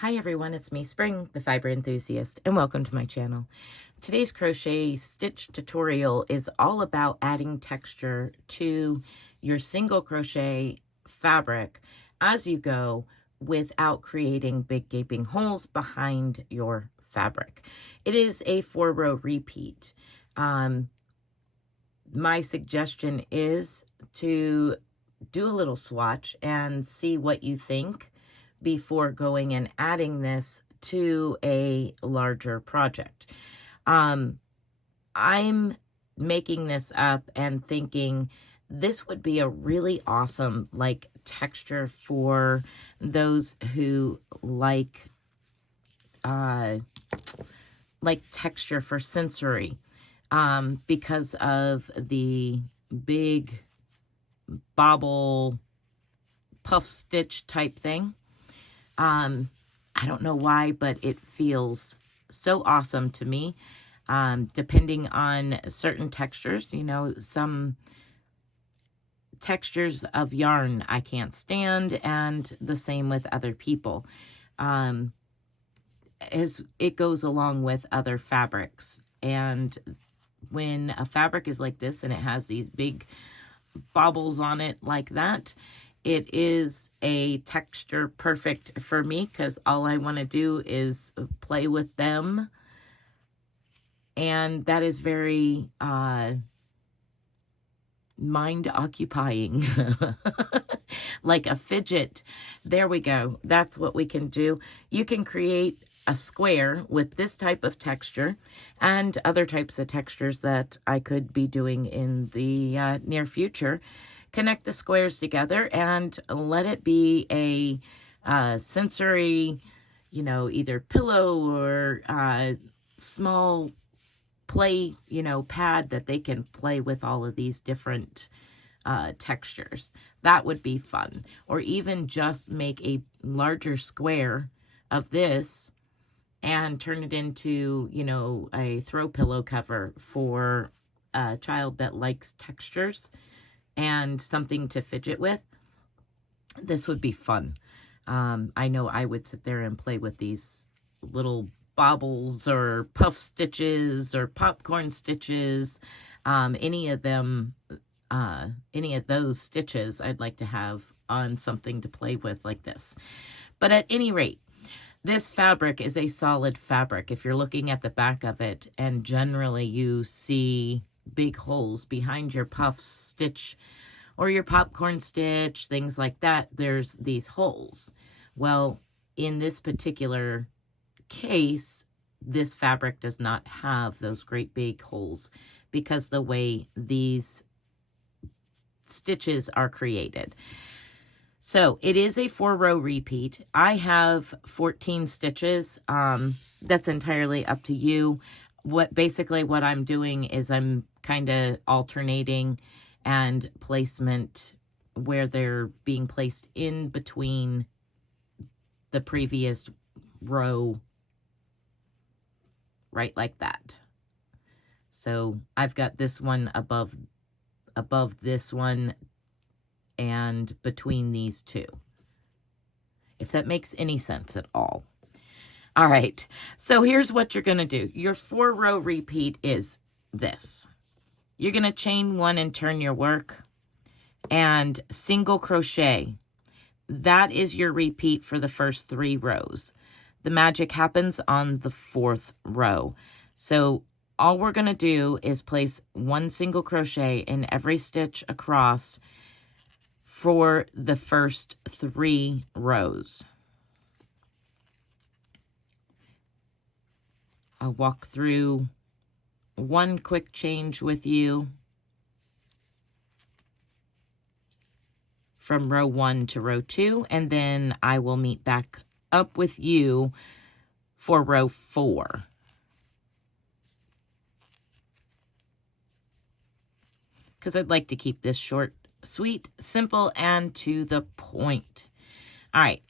Hi everyone, it's me, Spring, the fiber enthusiast, and welcome to my channel. Today's crochet stitch tutorial is all about adding texture to your single crochet fabric as you go without creating big gaping holes behind your fabric. It is a 4-row repeat. My suggestion is to do a little swatch and see what you think before going and adding this to a larger project. I'm making this up and thinking this would be a really awesome texture for those who like texture for sensory, because of the big bobble puff stitch type thing. I don't know why, but it feels so awesome to me. Depending on certain textures, some textures of yarn I can't stand, and the same with other people. As it goes along with other fabrics. And when a fabric is like this and it has these big bobbles on it like that, it is a texture perfect for me because all I want to do is play with them. And that is very mind-occupying. Like a fidget. There we go. That's what we can do. You can create a square with this type of texture and other types of textures that I could be doing in the near future. Connect the squares together and let it be a sensory, either pillow or small play, pad that they can play with all of these different textures. That would be fun. Or even just make a larger square of this and turn it into, a throw pillow cover for a child that likes textures and something to fidget with. This would be fun. I know I would sit there and play with these little bobbles or puff stitches or popcorn stitches. Any of those stitches I'd like to have on something to play with like this. But at any rate, this fabric is a solid fabric. If you're looking at the back of it, and generally you see big holes behind your puff stitch or your popcorn stitch, things like that, there's these holes. Well, in this particular case, this fabric does not have those great big holes because the way these stitches are created. So it is a 4-row repeat. I have 14 stitches. That's entirely up to you. What I'm doing is I'm kind of alternating and placement where they're being placed in between the previous row, right like that. So I've got this one above this one and between these two, if that makes any sense at all. All right, so here's what you're going to do. Your 4-row repeat is this. You're going to chain 1 and turn your work and single crochet. That is your repeat for the first 3 rows. The magic happens on the 4th row. So all we're going to do is place 1 single crochet in every stitch across for the first 3 rows. I'll walk through one quick change with you from row 1 to row 2, and then I will meet back up with you for row 4. Because I'd like to keep this short, sweet, simple, and to the point. All right,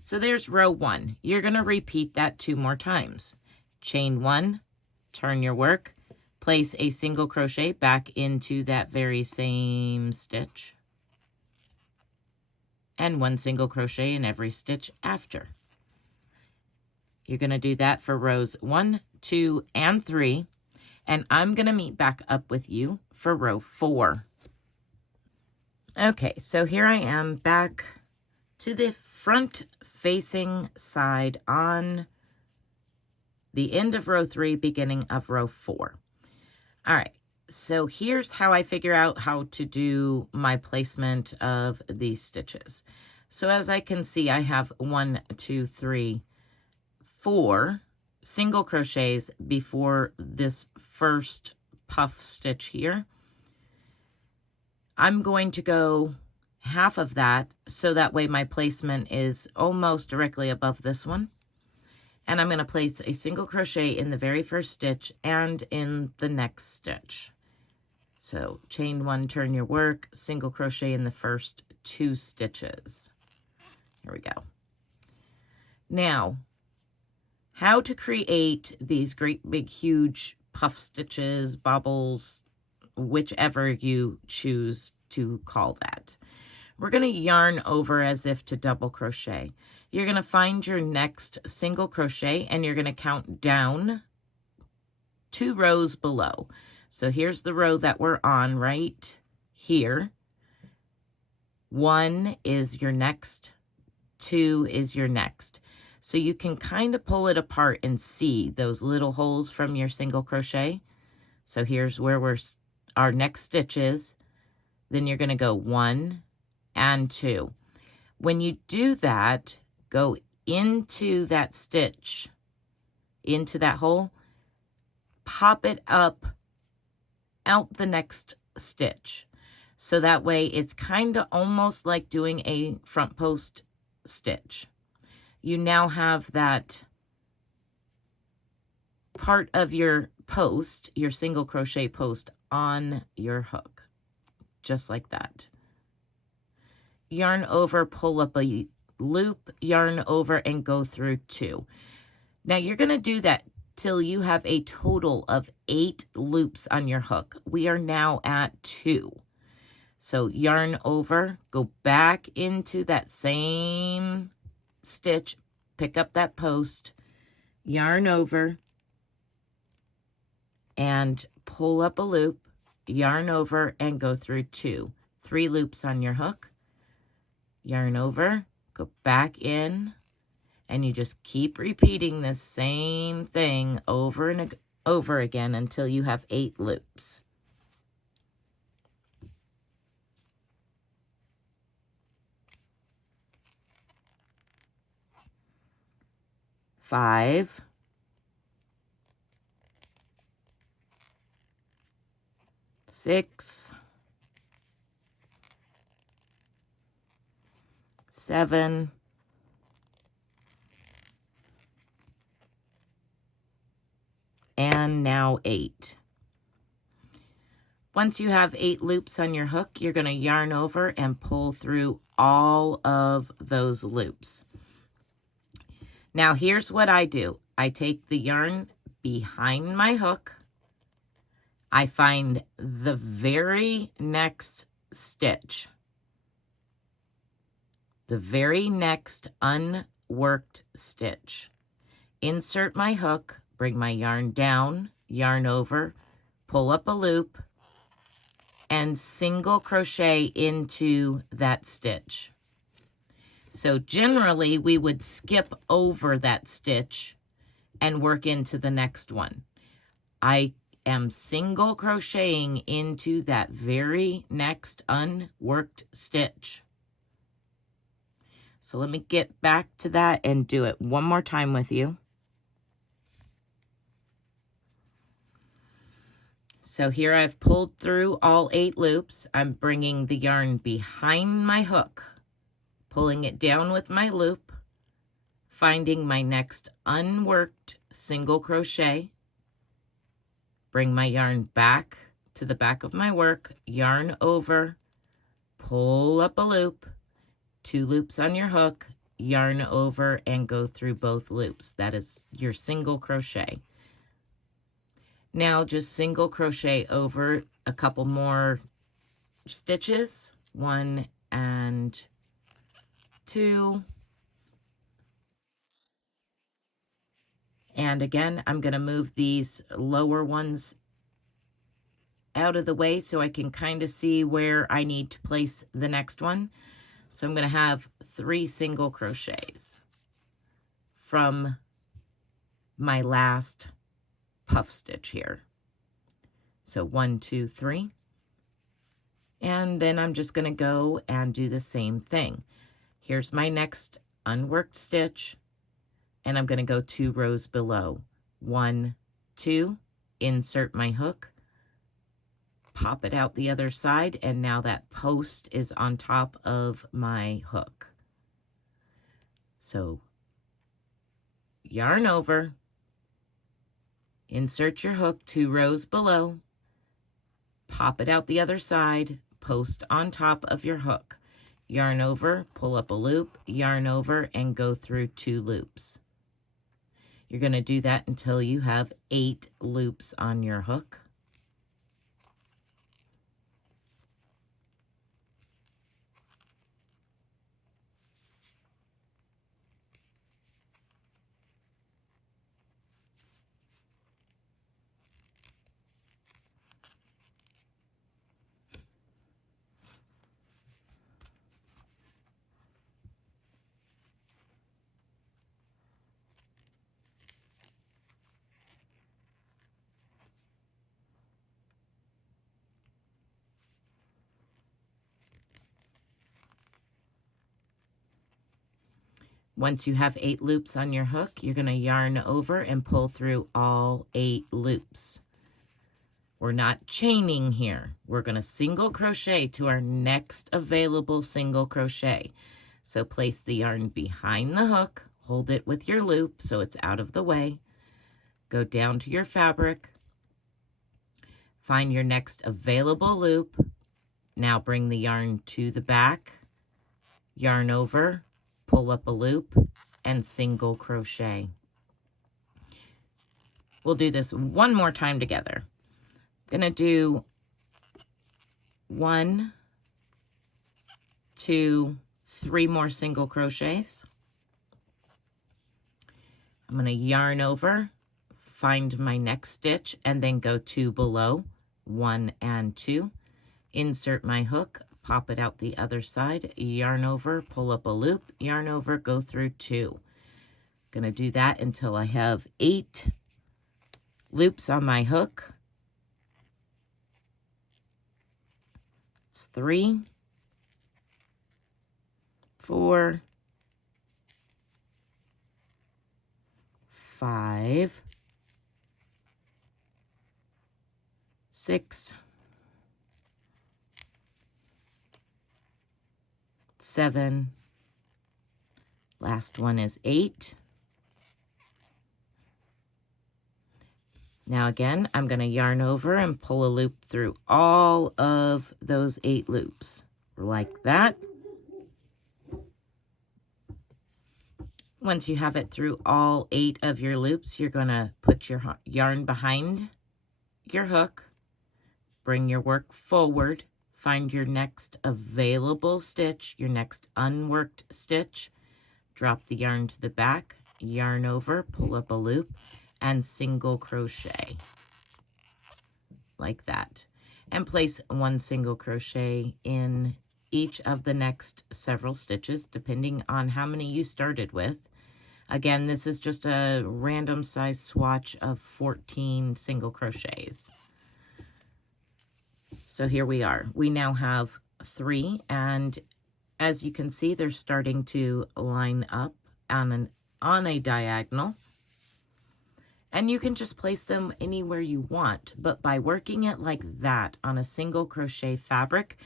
so there's row 1. You're going to repeat that 2 more times. Chain 1, turn your work, place a single crochet back into that very same stitch, and 1 single crochet in every stitch after. You're going to do that for rows 1, 2, and 3. And I'm going to meet back up with you for row 4. Okay, so here I am back to the front facing side on the end of row 3, beginning of row 4. All right, so here's how I figure out how to do my placement of these stitches. So as I can see, I have 1, 2, 3, 4 single crochets before this first puff stitch here. I'm going to go half of that, so that way my placement is almost directly above this one. And I'm going to place a single crochet in the very first stitch and in the next stitch. So chain 1, turn your work, single crochet in the first 2 stitches. Here we go. Now, how to create these great big huge puff stitches, bobbles, whichever you choose to call that. We're going to yarn over as if to double crochet. You're going to find your next single crochet and you're going to count down 2 rows below. So here's the row that we're on right here. 1 is your next, 2 is your next. So you can kind of pull it apart and see those little holes from your single crochet. So here's where our next stitch is. Then you're going to go 1 and 2. When you do that, go into that stitch, into that hole, pop it up out the next stitch. So that way it's kind of almost like doing a front post stitch. You now have that part of your post, your single crochet post, on your hook, just like that. Yarn over, pull up a loop, yarn over, and go through 2. Now you're going to do that till you have a total of 8 loops on your hook. We are now at 2. So yarn over, go back into that same stitch, pick up that post, yarn over, and pull up a loop, yarn over, and go through 2. 3 loops on your hook, yarn over, go back in, and you just keep repeating the same thing over and over again until you have 8 loops. Five, 6, 7, 8. Once you have 8 loops on your hook, you're going to yarn over and pull through all of those loops. Now here's what I do. I take the yarn behind my hook. I find the very next stitch, the very next unworked stitch. Insert my hook, bring my yarn down, yarn over, pull up a loop, and single crochet into that stitch. So generally we would skip over that stitch and work into the next one. I am single crocheting into that very next unworked stitch. So let me get back to that and do it one more time with you. So here I've pulled through all 8 loops. I'm bringing the yarn behind my hook, pulling it down with my loop, finding my next unworked single crochet, bring my yarn back to the back of my work, yarn over, pull up a loop, 2 loops on your hook, yarn over, and go through both loops. That is your single crochet. Now just single crochet over a couple more stitches, 1 and 2, And again, I'm going to move these lower ones out of the way so I can kind of see where I need to place the next one. So I'm going to have 3 single crochets from my last puff stitch here. So 1, 2, 3. And then I'm just going to go and do the same thing. Here's my next unworked stitch, and I'm going to go 2 rows below. 1, 2, insert my hook, pop it out the other side, and now that post is on top of my hook. So yarn over, insert your hook 2 rows below, pop it out the other side, post on top of your hook, yarn over, pull up a loop, yarn over, and go through 2 loops. You're going to do that until you have 8 loops on your hook. Once you have 8 loops on your hook, you're going to yarn over and pull through all 8 loops. We're not chaining here. We're going to single crochet to our next available single crochet. So place the yarn behind the hook, hold it with your loop so it's out of the way. Go down to your fabric, find your next available loop. Now bring the yarn to the back, yarn over, pull up a loop, and single crochet. We'll do this one more time together. I'm going to do 1, 2, 3 more single crochets. I'm going to yarn over, find my next stitch, and then go 2 below, 1 and 2. Insert my hook, pop it out the other side, yarn over, pull up a loop, yarn over, go through 2. Going to do that until I have 8 loops on my hook. It's 3, 4, 5, 6, 7, last one is 8. Now again, I'm going to yarn over and pull a loop through all of those 8 loops, like that. Once you have it through all 8 of your loops, you're going to put your yarn behind your hook, bring your work forward, find your next available stitch, your next unworked stitch, drop the yarn to the back, yarn over, pull up a loop, and single crochet like that, and place 1 single crochet in each of the next several stitches depending on how many you started with. Again, this is just a random size swatch of 14 single crochets. So here we are. We now have 3, and as you can see, they're starting to line up on a diagonal. And you can just place them anywhere you want, but by working it like that on a single crochet fabric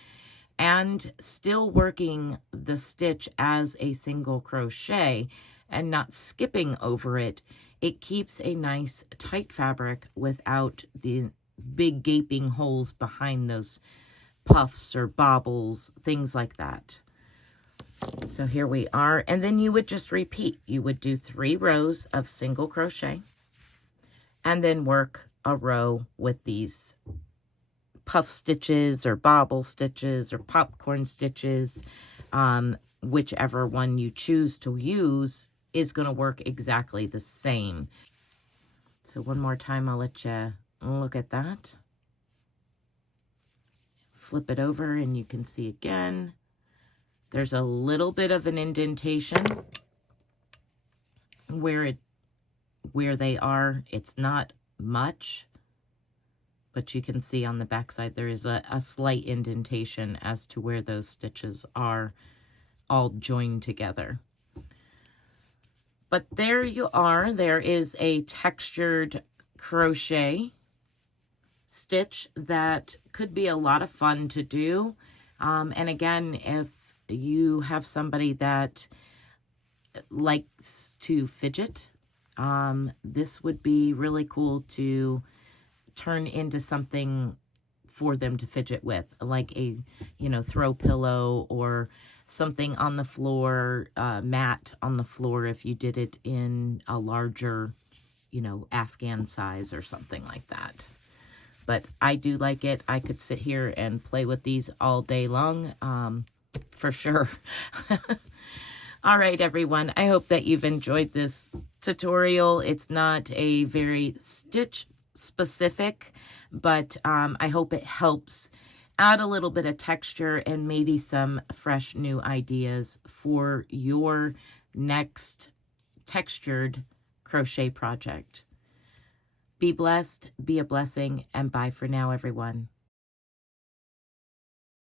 and still working the stitch as a single crochet and not skipping over it, it keeps a nice tight fabric without the big gaping holes behind those puffs or bobbles, things like that. So here we are, and then you would just repeat. You would do 3 rows of single crochet, and then work a row with these puff stitches or bobble stitches or popcorn stitches. Whichever one you choose to use is going to work exactly the same. So one more time, I'll let you look at that. Flip it over and you can see again, there's a little bit of an indentation where they are. It's not much, but you can see on the back side there is a slight indentation as to where those stitches are all joined together. But there you are. There is a textured crochet stitch that could be a lot of fun to do. And again, if you have somebody that likes to fidget, this would be really cool to turn into something for them to fidget with, like a, throw pillow or something on the floor, mat on the floor if you did it in a larger, Afghan size or something like that. But I do like it. I could sit here and play with these all day long, for sure. All right, everyone. I hope that you've enjoyed this tutorial. It's not a very stitch specific, but I hope it helps add a little bit of texture and maybe some fresh new ideas for your next textured crochet project. Be blessed, be a blessing, and bye for now, everyone.